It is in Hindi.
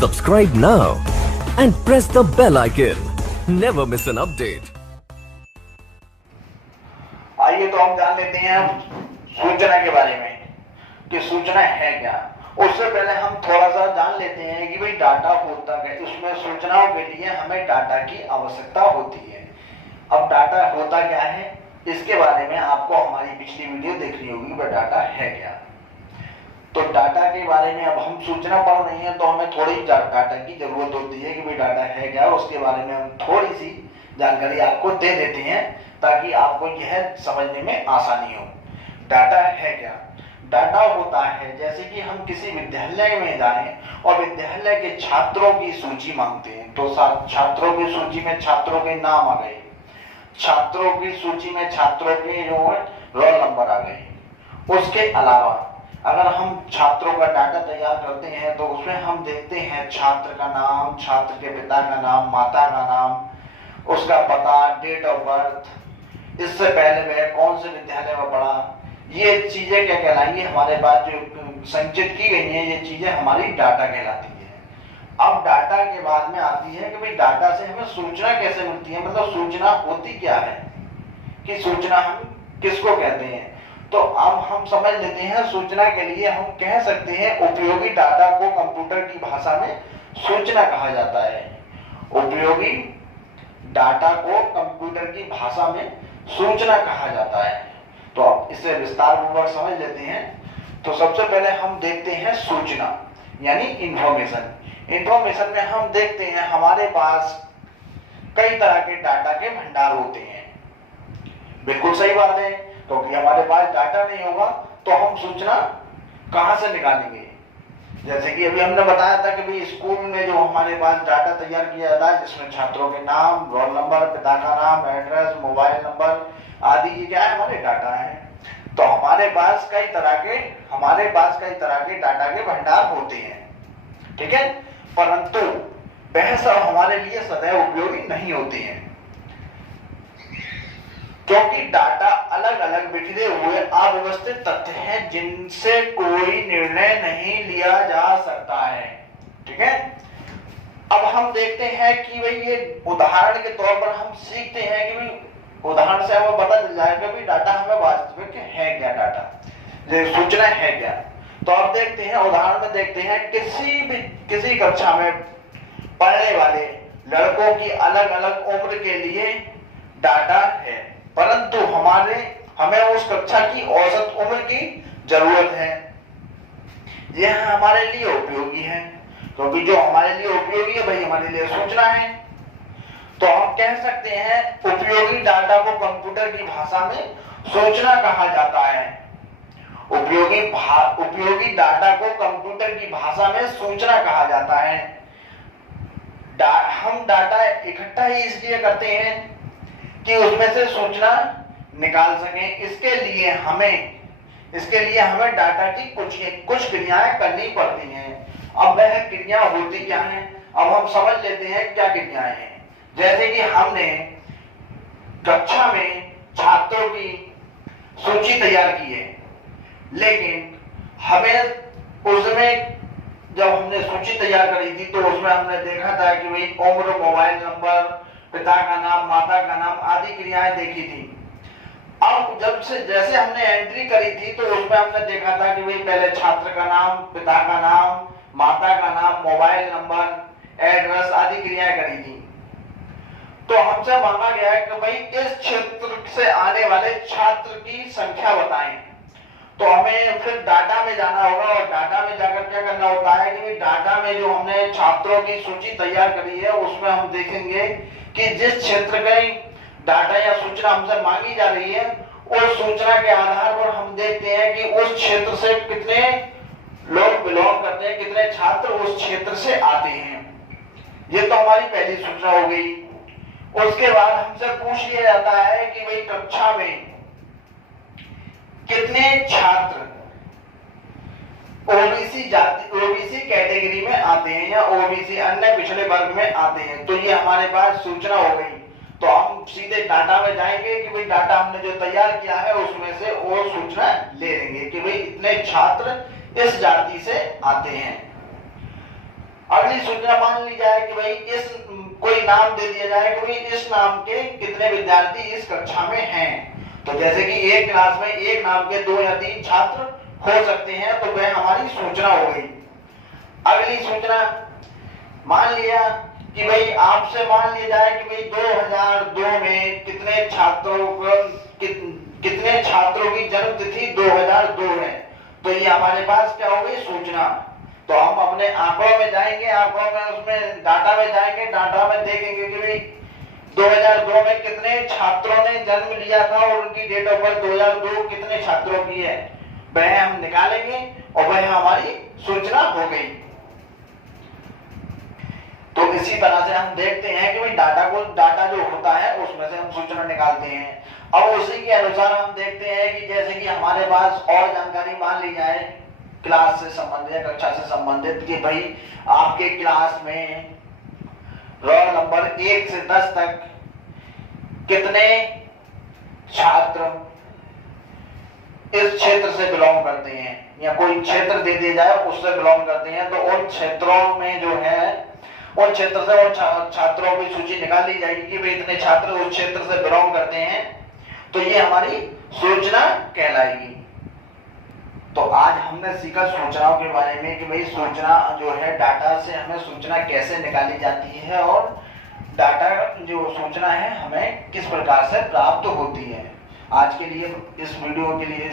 Subscribe now and press the bell icon. Never miss an update. आइए तो हम जान लेते हैं सूचना के बारे में कि सूचना है क्या। उससे पहले हम थोड़ा सा जान लेते हैं कि भाई डाटा होता है। उसमें सूचनाओं के लिए हमें डाटा की आवश्यकता होती है। अब डाटा होता क्या है इसके बारे में आपको हमारी पिछली वीडियो देखनी होगी। वह डाटा है क्या। तो डाटा के बारे में अब हम सूचना पढ़ रहे हैं तो हमें थोड़ी डाटा की जरूरत होती है कि भाई डाटा है क्या। उसके बारे में हम थोड़ी सी जानकारी आपको दे देते हैं ताकि आपको यह समझने में आसानी हो। डाटा है क्या। डाटा होता है जैसे कि हम किसी विद्यालय में जाएं और विद्यालय के छात्रों की सूची मांगते हैं तो छात्रों की सूची में छात्रों के नाम आ गए, छात्रों की सूची में छात्रों के जो रोल नंबर आ गए। उसके अलावा अगर हम छात्रों का डाटा तैयार करते हैं तो उसमें हम देखते हैं छात्र का नाम, छात्र के पिता का नाम, माता का नाम, उसका पता, डेट ऑफ बर्थ, इससे पहले वह कौन से विद्यालय में पढ़ा। ये चीजें क्या कहलाएंगी, हमारे पास जो संचित की गई हैं ये चीजें हमारी डाटा कहलाती है। अब डाटा के बाद में आती है कि भाई डाटा से हमें सूचना कैसे मिलती है, मतलब सूचना होती क्या है कि सूचना हम किसको कहते हैं। तो अब हम समझ लेते हैं सूचना के लिए हम कह सकते हैं उपयोगी डाटा को कंप्यूटर की भाषा में सूचना कहा जाता है। उपयोगी डाटा को कंप्यूटर की भाषा में सूचना कहा जाता है। तो अब इसे विस्तार पूर्वक समझ लेते हैं। तो सबसे पहले हम देखते हैं सूचना यानी इंफॉर्मेशन। इंफॉर्मेशन में हम देखते हैं हमारे पास कई तरह के डाटा के भंडार होते हैं। बिल्कुल सही बात है, क्योंकि हमारे पास डाटा नहीं होगा तो हम सूचना कहां से निकालेंगे। जैसे कि अभी हमने बताया था कि भाई स्कूल में जो हमारे पास डाटा तैयार किया जाता है जिसमें छात्रों के नाम, रोल नंबर, पिता का नाम, एड्रेस, मोबाइल नंबर आदि ये क्या है हमारे डाटा है। तो हमारे पास कई तरह के डाटा के भंडार होते हैं, ठीक है। परंतु वह सब हमारे लिए सदैव उपयोगी नहीं होते हैं क्योंकि डाटा अलग अलग बिखरे हुए अव्यवस्थित तथ्य हैं जिनसे कोई निर्णय नहीं लिया जा सकता है, ठीक है। अब हम देखते हैं कि भाई ये उदाहरण के तौर पर हम सीखते हैं कि भाई उदाहरण से हमें पता चल जाएगा कि डाटा हमें वास्तविक है क्या, डाटा सूचना है क्या। तो अब देखते हैं उदाहरण में देखते हैं किसी कक्षा में पढ़ने वाले लड़कों की अलग अलग उम्र के लिए डाटा है, परंतु हमें उस कक्षा की औसत उम्र की जरूरत है। यह हमारे लिए उपयोगी है क्योंकि जो हमारे लिए उपयोगी है भाई हमारे लिए सूचना है। तो हम कह सकते हैं उपयोगी डाटा को कंप्यूटर की भाषा में सूचना कहा जाता है। उपयोगी डाटा को कंप्यूटर की भाषा में सूचना कहा जाता है। हम डाटा इकट्ठा ही इसलिए करते हैं कि उसमें से सूचना निकाल सकें। इसके लिए हमें डाटा की कुछ क्रियाएं करनी पड़ती हैं। अब वह क्रिया होती क्या है, अब हम समझ लेते हैं क्या क्रियाएं हैं। जैसे कि हमने कक्षा में छात्रों की सूची तैयार की है, लेकिन हमें उसमें जब हमने सूची तैयार करी थी तो उसमें हमने देखा था कि भाई उम्र, मोबाइल नंबर, पिता का नाम, माता का नाम आदि क्रियाएं देखी थी। अब जैसे हमने एंट्री करी थी तो उसमें हमने देखा था कि भाई पहले छात्र का नाम, पिता का नाम, माता का नाम, मोबाइल नंबर, एड्रेस आदि क्रियाएं करी थी। तो हमसे मांगा गया है कि भाई इस क्षेत्र से आने वाले छात्र की संख्या बताएं। तो हमें फिर डाटा में जाना होगा और डाटा में जाकर क्या करना होता है कि भाई डाटा में जो हमने छात्रों की सूची तैयार करी है उसमें हम देखेंगे कि जिस क्षेत्र का डाटा या सूचना हमसे मांगी जा रही है उस सूचना के आधार पर हम देखते हैं कि उस क्षेत्र से कितने लोग बिलोंग करते हैं, कितने छात्र उस क्षेत्र से आते हैं। ये तो हमारी पहली सूचना हो गई। उसके बाद हमसे पूछ लिया जाता है कि भाई कक्षा में कितने छात्र ओबीसी कैटेगरी में आते हैं या ओबीसी अन्य पिछड़े वर्ग में आते हैं। तो ये हमारे पास सूचना हो गई। तो हम सीधे डाटा में जाएंगे कि भाई डाटा हमने जो तैयार किया है उसमें से वो सूचना ले लेंगे कि भाई इतने छात्र इस जाति से आते हैं। अगली सूचना मान ली जाए कि भाई इस कोई नाम दे दिया जाए कि भाई इस नाम के कितने विद्यार्थी इस कक्षा में हैं। तो जैसे कि एक क्लास में एक नाम के 2 या 3 छात्र हो सकते हैं, तो वह हमारी सूचना हो गई। अगली सूचना मान लिया कि भाई आपसे मान लिया जाए कि भाई 2002 में कितने छात्रों की जन्म तिथि 2002 है। तो ये हमारे पास क्या हो गई सूचना। तो हम अपने आंकड़ों में जाएंगे, आंकड़ों में उसमें डाटा में जाएंगे, डाटा में देखेंगे कि भाई 2002 में कितने छात्रों ने जन्म लिया था और उनकी डेट ऑफ बर्थ 2002 कितने छात्रों की है, वह हम निकालेंगे और वह हमारी सूचना हो गई। तो इसी तरह से हम देखते हैं कि भाई डाटा जो होता है उसमें से हम सूचना निकालते हैं। अब उसी के अनुसार हम देखते हैं कि जैसे कि हमारे पास और जानकारी मान ली जाए क्लास से संबंधित, कक्षा से संबंधित, कि भाई आपके क्लास में रोल नंबर 1 से 10 तक कितने छात्र इस क्षेत्र से बिलोंग करते हैं, या कोई क्षेत्र दे दिया जाए उससे बिलोंग करते हैं। तो उन क्षेत्रों में जो है उन क्षेत्र से उन छात्रों की सूची निकाल ली जाएगी कि भाई इतने छात्र उस क्षेत्र से बिलोंग करते हैं। तो ये हमारी सूचना कहलाएगी। तो आज हमने सीखा सूचनाओं के बारे में कि भाई सूचना जो है डाटा से हमें सूचना कैसे निकाली जाती है और डाटा जो सूचना है हमें किस प्रकार से प्राप्त होती है। आज के लिए इस वीडियो के लिए